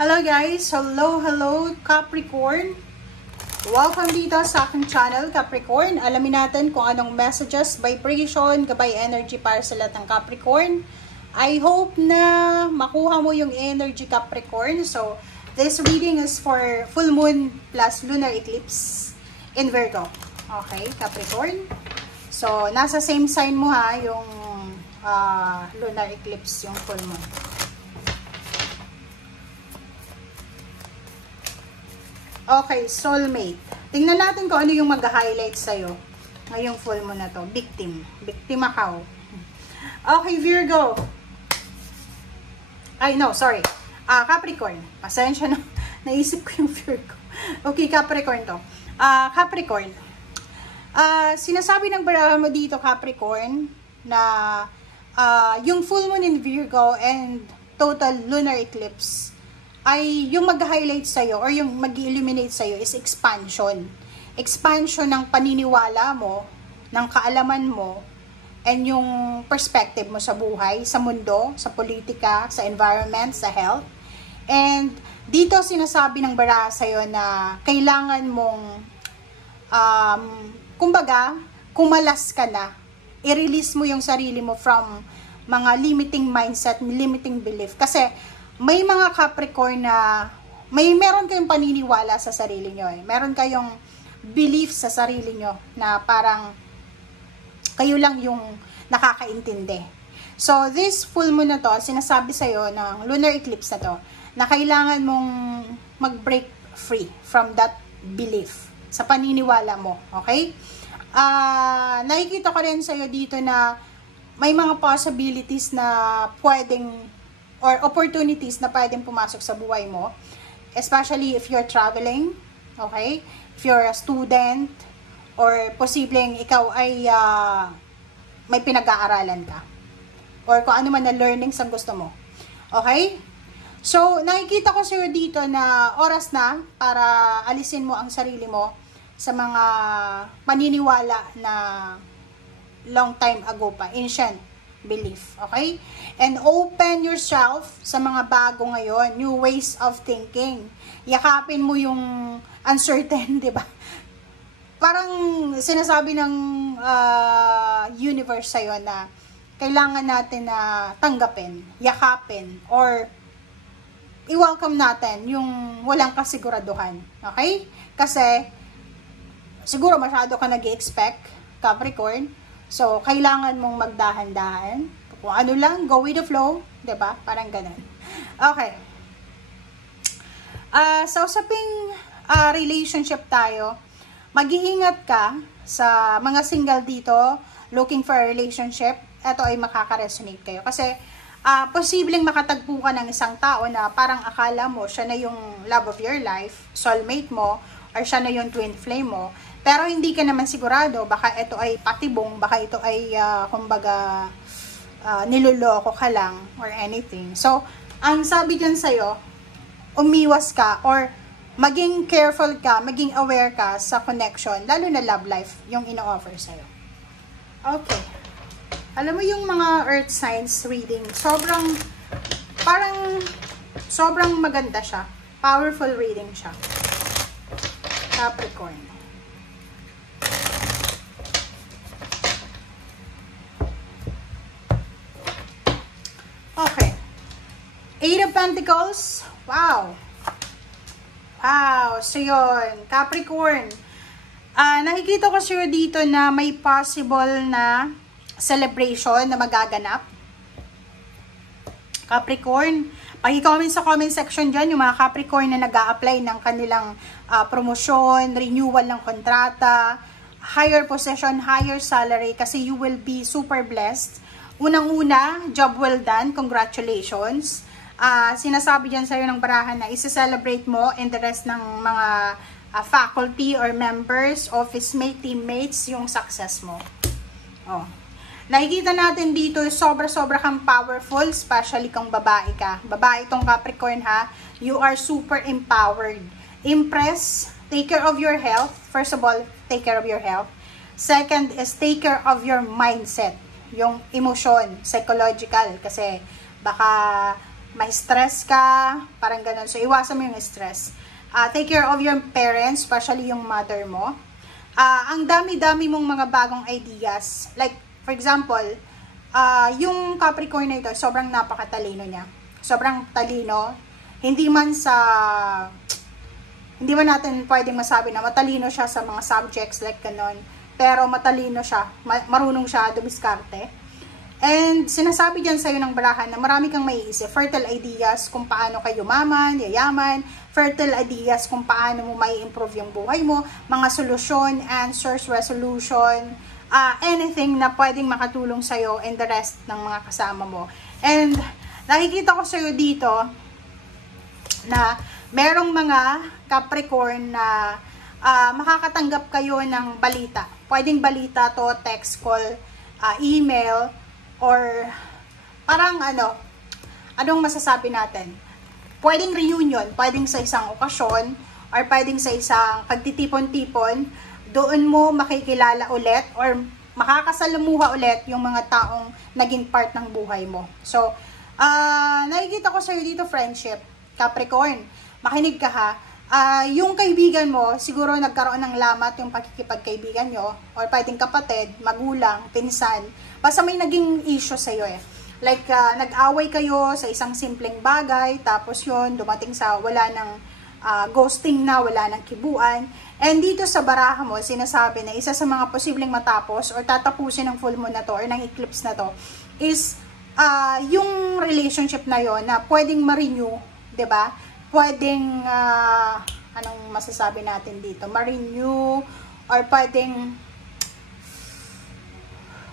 Hello guys! Hello Capricorn! Welcome dito sa aking channel Capricorn. Alamin natin kung anong messages, vibration, gabay energy para sa lahat ng Capricorn. I hope na makuha mo yung energy Capricorn. So, this reading is for full moon plus lunar eclipse in Virgo. Okay, Capricorn. So, nasa same sign mo ha, yung lunar eclipse, yung full moon. Okay, soulmate. Tingnan natin kung ano yung mag-highlight sa'yo ngayong full moon na to. Victim. Biktima ka. Okay, Virgo. Ay, no, sorry. Capricorn. Pasensya na. Naisip ko yung Virgo. Okay, Capricorn to. Capricorn. Sinasabi ng baraha mo dito, Capricorn, na yung full moon in Virgo and total lunar eclipse ay yung mag-highlight sa'yo or yung mag-illuminate sa'yo is expansion. Expansion ng paniniwala mo, ng kaalaman mo, and yung perspective mo sa buhay, sa mundo, sa politika, sa environment, sa health. And dito sinasabi ng baraha sa'yo na kailangan mong, kumbaga, kumalas ka na. I-release mo yung sarili mo from mga limiting mindset, limiting belief. Kasi may mga Capricorn na meron kayong paniniwala sa sarili nyo. Meron kayong belief sa sarili nyo na parang kayo lang yung nakakaintindi. So, this full moon na to, sinasabi sa'yo ng lunar eclipse na to, na kailangan mong mag-break free from that belief sa paniniwala mo. Okay? Nakikita ko rin sa'yo dito na may mga possibilities na pwedeng or opportunities na pwedeng pumasok sa buhay mo, especially if you're traveling, okay? If you're a student, or posibleng ikaw ay may pinag-aaralan ka, or kung ano man na learnings ang gusto mo, okay? So, nakikita ko sa'yo dito na oras na para alisin mo ang sarili mo sa mga paniniwala na long time ago pa, ancient belief, okay? And open yourself sa mga bago ngayon, new ways of thinking. Yakapin mo yung uncertain, di ba? Parang sinasabi ng universe sa'yo na kailangan natin na tanggapin, yakapin, or i-welcome natin yung walang kasiguraduhan, okay? Kasi siguro masyado ka nag-expect, Capricorn. So, kailangan mong magdahan-dahan. Kung ano lang, go with the flow. Diba? Parang ganun. Okay. Sa usaping relationship tayo, mag-iingat ka sa mga single dito, looking for a relationship. Ito ay makaka-resonate kayo. Kasi, posibleng makatagpo ka ng isang tao na parang akala mo, siya na yung love of your life, soulmate mo, or siya na yung twin flame mo. Pero hindi ka naman sigurado, baka ito ay patibong, baka ito ay, kumbaga, niloloko ka lang, or anything. So, ang sabi dyan sa'yo, umiwas ka, or maging careful ka, maging aware ka sa connection, lalo na love life, yung ino-offer sa'yo. Okay. Alam mo yung mga earth signs reading, sobrang maganda siya. Powerful reading siya. Capricorn. Okay. Eight of Pentacles. Wow. Wow. So, yun. Capricorn. Nakikita ko sa'yo dito na may possible na celebration na magaganap. Capricorn. Pag-comment sa comment section dyan, yung mga Capricorn na nag-a-apply ng kanilang promosyon, renewal ng kontrata, higher position, higher salary, kasi you will be super blessed. Unang-una, job well done, congratulations. Sinasabi dyan sa'yo ng barahan na isi-celebrate mo and the rest ng mga faculty or members, office mate, teammates, yung success mo. Oh. Nakikita natin dito, sobra-sobra kang powerful, especially kung babae ka. Babae itong Capricorn ha, you are super empowered. Impress, take care of your health. First of all, take care of your health. Second is take care of your mindset. Yung emosyon, psychological, kasi baka may stress ka, parang ganun. So, iwasan mo yung stress. Take care of your parents, especially yung mother mo. Ang dami-dami mong mga bagong ideas. Like, for example, yung Capricorn na ito, sobrang napakatalino niya. Sobrang talino. Hindi man natin pwedeng masabi na matalino siya sa mga subjects like ganon. Pero matalino siya. Marunong siya dumiskarte. And sinasabi dyan sa'yo ng barahan na marami kang maiisip. Fertile ideas kung paano kayo yumaman, yayaman. Fertile ideas kung paano mo mai improve yung buhay mo. Mga solusyon, answers, resolution. Anything na pwedeng makatulong sa'yo and the rest ng mga kasama mo. And nakikita ko sa'yo dito na merong mga Capricorn na makakatanggap kayo ng balita. Pwedeng balita to, text, call, email, or parang anong masasabi natin? Pwedeng reunion, pwedeng sa isang okasyon, or pwedeng sa isang pagtitipon-tipon, doon mo makikilala ulit, or makakasalamuha ulit yung mga taong naging part ng buhay mo. So, nakikita ko sa'yo dito, friendship, Capricorn, makinig ka ha. Yung kaibigan mo, siguro nagkaroon ng lamat yung pakikipagkaibigan nyo, or pwedeng kapatid, magulang, pinsan, basta may naging issue sa'yo eh. Like, nag-away kayo sa isang simpleng bagay, tapos yun, dumating sa wala ng ghosting na, wala ng kibuan. And dito sa baraha mo, sinasabi na isa sa mga posibleng matapos, or tatapusin ng full moon na to, or ng eclipse na to, is yung relationship na yon na pwedeng ma-renew, 'di ba? Pwedeng, anong masasabi natin dito? Ma-renew, or pwedeng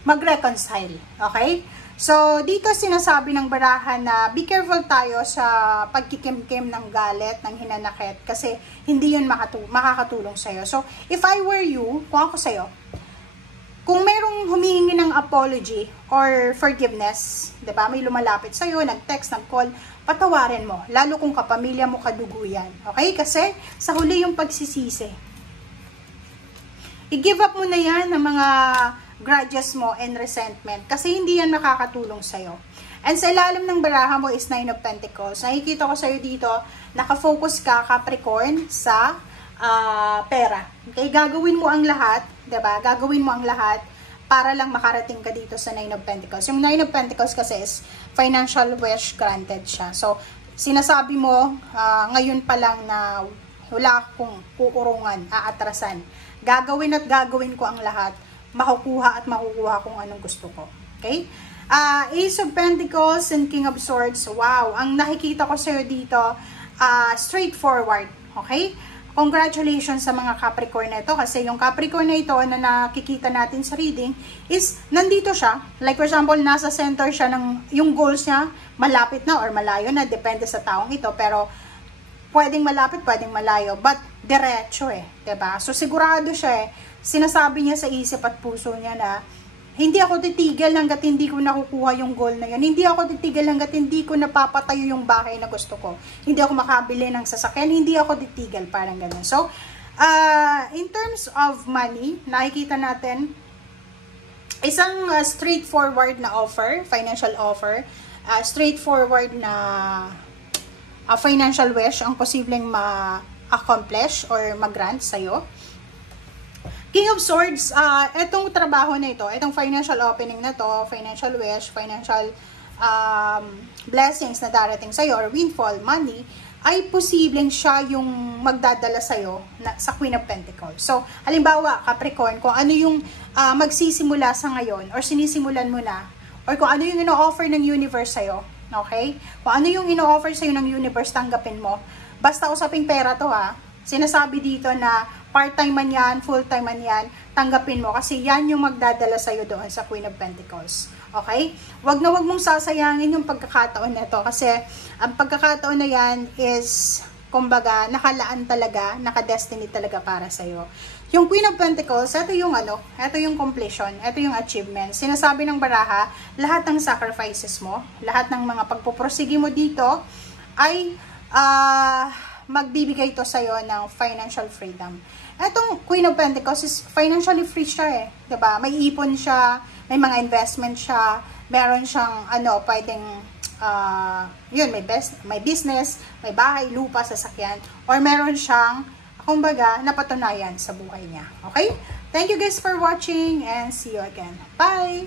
mag-reconcile. Okay? So, dito sinasabi ng barahan na be careful tayo sa pagkikim-kim ng galit, ng hinanakit, kasi hindi yun makakatulong sa'yo. So, if I were you, kung ako sa'yo, kung merong humihingi ng apology or forgiveness, 'di ba? May lumalapit sa iyo, nag-text, nag-call, patawarin mo, lalo kung kapamilya mo, kadugo yan. Okay? Kasi sa huli yung pagsisisi. I-give up mo na yan ng mga grudges mo and resentment kasi hindi yan makakatulong sa iyo. And sa ilalim ng baraha mo is Nine of Pentacles. Nakikita ko sa iyo dito, nakafocus ka, Capricorn, sa pera. Okay, gagawin mo ang lahat, 'di ba? Gagawin mo ang lahat para lang makarating ka dito sa Nine of Pentacles. Yung Nine of Pentacles kasi is financial wish granted siya. So, sinasabi mo ngayon pa lang na wala akong kukurungan, aatrasan. Gagawin at gagawin ko ang lahat, makukuha at makukuha kung anong gusto ko. Okay? Ace of Pentacles and King of Swords. Wow, ang nakikita ko sa iyo dito, straightforward. Okay? Congratulations sa mga Capricorn na ito kasi yung Capricorn na ito na nakikita natin sa reading is nandito siya. Like for example, nasa center siya ng yung goals niya, malapit na or malayo na, depende sa taong ito. Pero pwedeng malapit, pwedeng malayo, but diretso eh, 'di ba? So sigurado siya eh. Sinasabi niya sa isip at puso niya na hindi ako titigil hanggat hindi ko nakukuha yung goal na yun. Hindi ako titigil hanggat hindi ko napapatayo yung bahay na gusto ko. Hindi ako makabili ng sasakyan. Hindi ako titigil. Parang ganun. So, in terms of money, nakikita natin isang straightforward na offer, financial offer, straightforward na financial wish ang posibleng ma-accomplish or mag-grant sa'yo. King of Swords, etong trabaho na ito, etong financial opening na to, financial wish, financial blessings na darating sa'yo, or windfall, money, ay posibleng siya yung magdadala sa'yo sa Queen of Pentacles. So, halimbawa, Capricorn, kung ano yung magsisimula sa ngayon, or sinisimulan mo na, or kung ano yung ino-offer ng universe sa'yo, okay? Kung ano yung ino-offer sa'yo ng universe, tanggapin mo. Basta usaping pera to ha. Sinasabi dito na part-time man yan, full-time man yan, tanggapin mo kasi yan yung magdadala sa'yo doon sa Queen of Pentacles. Okay? Wag na wag mong sasayangin yung pagkakataon na ito kasi ang pagkakataon na yan is, kumbaga, nakalaan talaga, nakadestiny talaga para sa'yo. Yung Queen of Pentacles, ito yung completion, ito yung achievement. Sinasabi ng baraha, lahat ng sacrifices mo, lahat ng mga pagpuprosige mo dito ay magbibigay to sa'yo ng financial freedom. Etong Queen of Pentacles is financially free siya eh. 'Di ba? May ipon siya, may mga investment siya, meron siyang pwedeng yun, may business, may bahay, lupa, sasakyan, or meron siyang kumbaga napatunayan sa buhay niya. Okay? Thank you guys for watching and see you again. Bye!